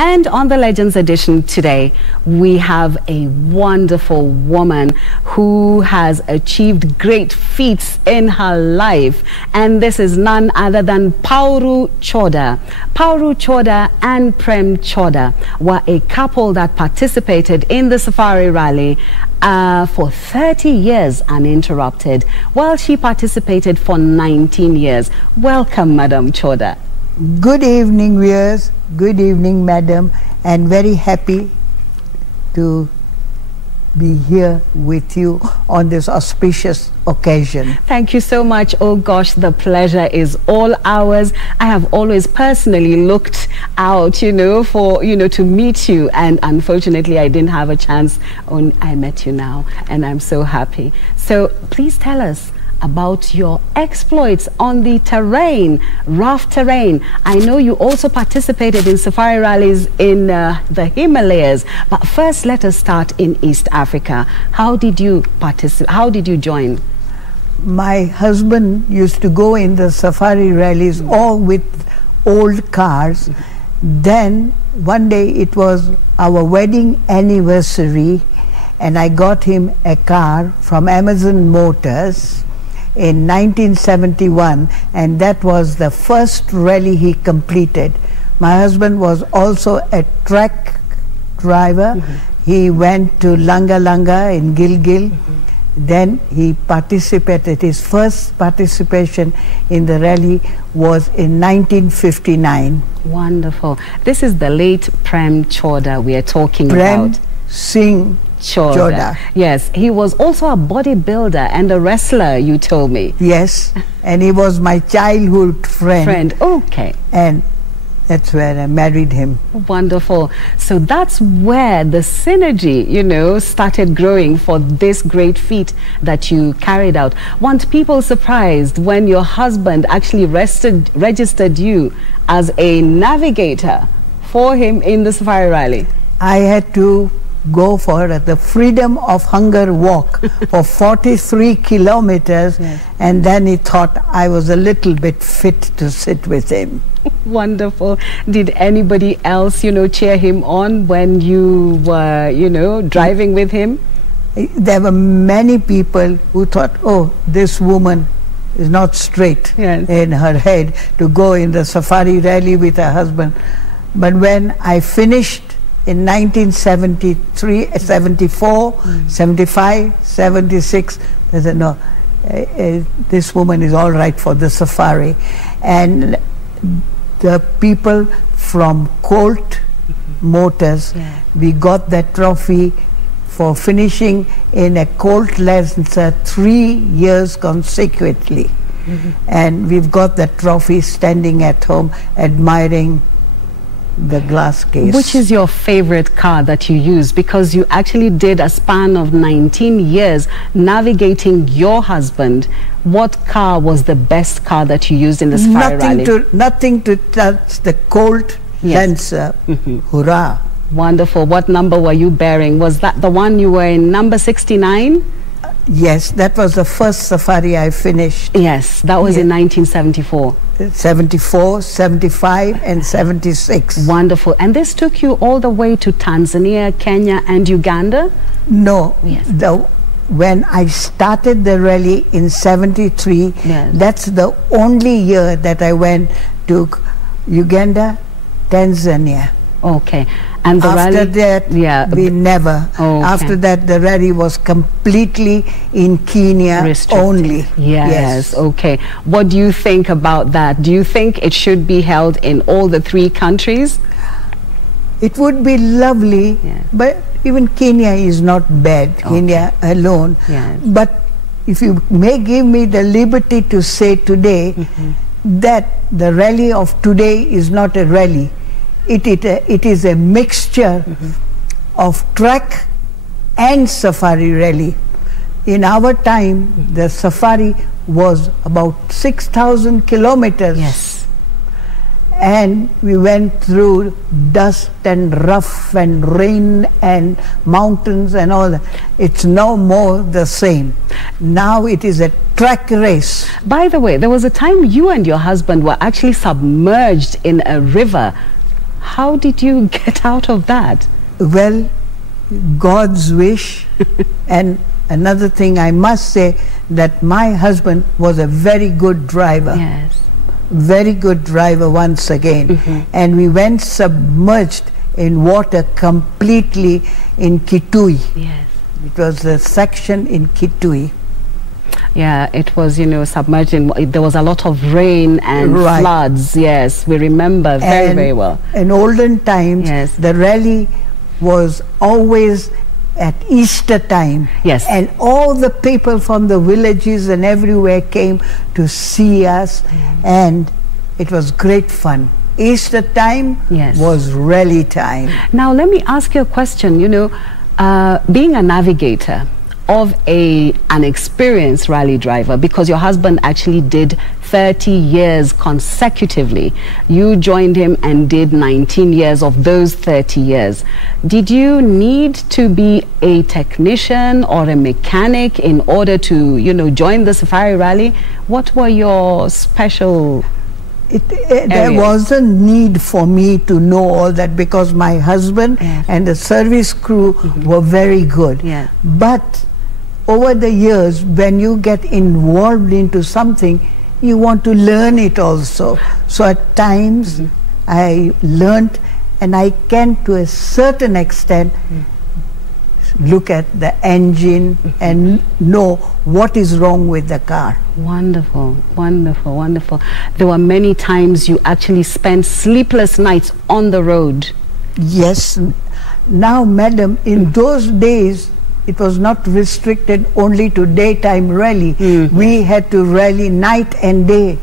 And on the Legends edition today, we have a wonderful woman who has achieved great feats in her life. And this is none other than Pauru Choda. Pauru Choda and Prem Choda were a couple that participated in the Safari Rally for 30 years uninterrupted, while she participated for 19 years. Welcome, Madam Choda. Good evening, viewers. Good evening, madam, and very happy to be here with you on this auspicious occasion. Thank you so much. Oh gosh, the pleasure is all ours. I have always personally looked out, to meet you, and unfortunately I didn't have a chance. I met you now, and I'm so happy. So please tell us about your exploits on the terrain, rough terrain. I know you also participated in safari rallies in the Himalayas, but first let us start in East Africa. How did you participate? How did you join? My husband used to go in the safari rallies all with old cars. Then one day it was our wedding anniversary, and I got him a car from Amazon Motors in 1971, and that was the first rally he completed. My husband was also a truck driver. He went to Langa Langa in Gilgil. Then he participated. His first participation in the rally was in 1959. Wonderful. This is the late Prem Choda we are talking Prem about. Singh Choda. Yes, he was also a bodybuilder and a wrestler, you told me. Yes, and he was my childhood friend. Okay. And that's where I married him. Wonderful. So that's where the synergy, started growing for this great feat that you carried out. Weren't people surprised when your husband actually registered you as a navigator for him in the Safari Rally? I had to go for the Freedom of Hunger walk for 43 kilometers, yes. And then he thought I was a little bit fit to sit with him. Wonderful. Did anybody else, cheer him on when you were, driving with him? There were many people who thought, oh, this woman is not straight, yes, in her head to go in the safari rally with her husband. But when I finished in 1973, 74, 75, 76, I said, no, this woman is all right for the safari. And the people from Colt Motors, yeah, we got that trophy for finishing in a Colt Lancer 3 years consecutively. And we've got that trophy standing at home admiring the glass case. Which is your favorite car that you use? Because you actually did a span of 19 years navigating your husband. What car was the best car that you used in the Safari Rally? Nothing to touch the Colt, yes, Lancer. Hurrah. Wonderful. What number were you bearing? Was that the one you were in, number 69? Yes, that was the first safari I finished. Yes, that was in 1974. 74, 75 and 76. Wonderful. And this took you all the way to Tanzania, Kenya and Uganda? No. Yes. When I started the rally in 73, yes, that's the only year that I went to Uganda, Tanzania. Okay. And the after rally, that, yeah, we never. Okay. After that, the rally was completely in Kenya only. Yes. Okay. What do you think about that? Do you think it should be held in all the 3 countries? It would be lovely, yeah, but even Kenya is not bad. Okay. Kenya alone. Yes. But if you may give me the liberty to say today that the rally of today is not a rally. It is a mixture of track and safari rally. In our time, the safari was about 6,000 kilometers. Yes. And we went through dust and rough and rain and mountains and all that. It's no more the same. Now it is a track race. By the way, there was a time you and your husband were actually submerged in a river. How did you get out of that? Well, God's wish. And another thing I must say, that my husband was a very good driver. Yes. Very good driver once again. And we went submerged in water completely in Kitui. Yes. It was a section in Kitui. Yeah, it was, you know, submerged in, there was a lot of rain and floods. Yes, we remember very, very well. In olden times, yes, the rally was always at Easter time. Yes. And all the people from the villages and everywhere came to see us, and it was great fun. Easter time was rally time. Now, let me ask you a question. You know, being a navigator of an experienced rally driver, because your husband actually did 30 years consecutively. You joined him and did 19 years of those 30 years. Did you need to be a technician or a mechanic in order to, you know, join the safari rally? What were your special there was a need for me to know all that, because my husband and the service crew were very good. But over the years, when you get involved into something, you want to learn it also. So at times I learned, and I can to a certain extent look at the engine and know what is wrong with the car. Wonderful, wonderful, wonderful. There were many times you actually spent sleepless nights on the road. Yes. Now, madam, in those days, it was not restricted only to daytime rally. We had to rally night and day.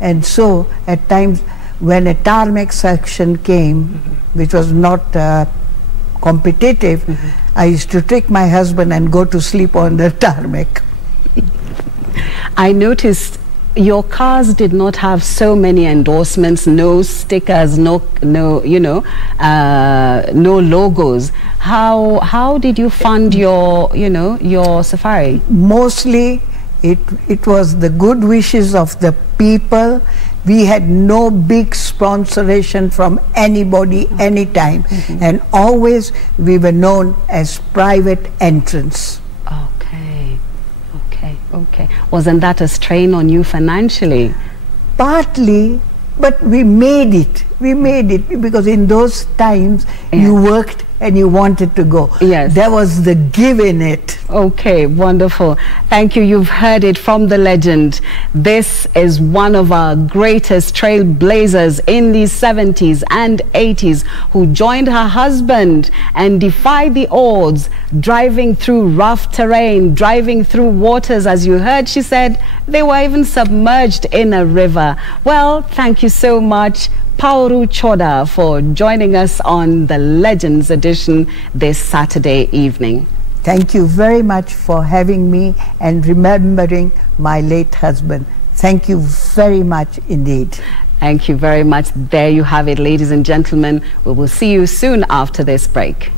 And so, at times, when a tarmac section came, which was not competitive, I used to take my husband and go to sleep on the tarmac. I noticed your cars did not have so many endorsements, no stickers, no logos. How did you fund your, your safari? Mostly it was the good wishes of the people. We had no big sponsoration from anybody, anytime, and always we were known as private entrance. Okay. Wasn't that a strain on you financially? Partly, but we made it. We made it because in those times you worked and you wanted to go. Yes. There was the give in it. Okay, wonderful. Thank you. You've heard it from the legend. This is one of our greatest trailblazers in the 70s and 80s who joined her husband and defied the odds, driving through rough terrain, driving through waters. As you heard, she said they were even submerged in a river. Well, thank you so much, Pauru Choda, for joining us on the Legends edition this Saturday evening. Thank you very much for having me and remembering my late husband. Thank you very much indeed. Thank you very much. There you have it, ladies and gentlemen. We will see you soon after this break.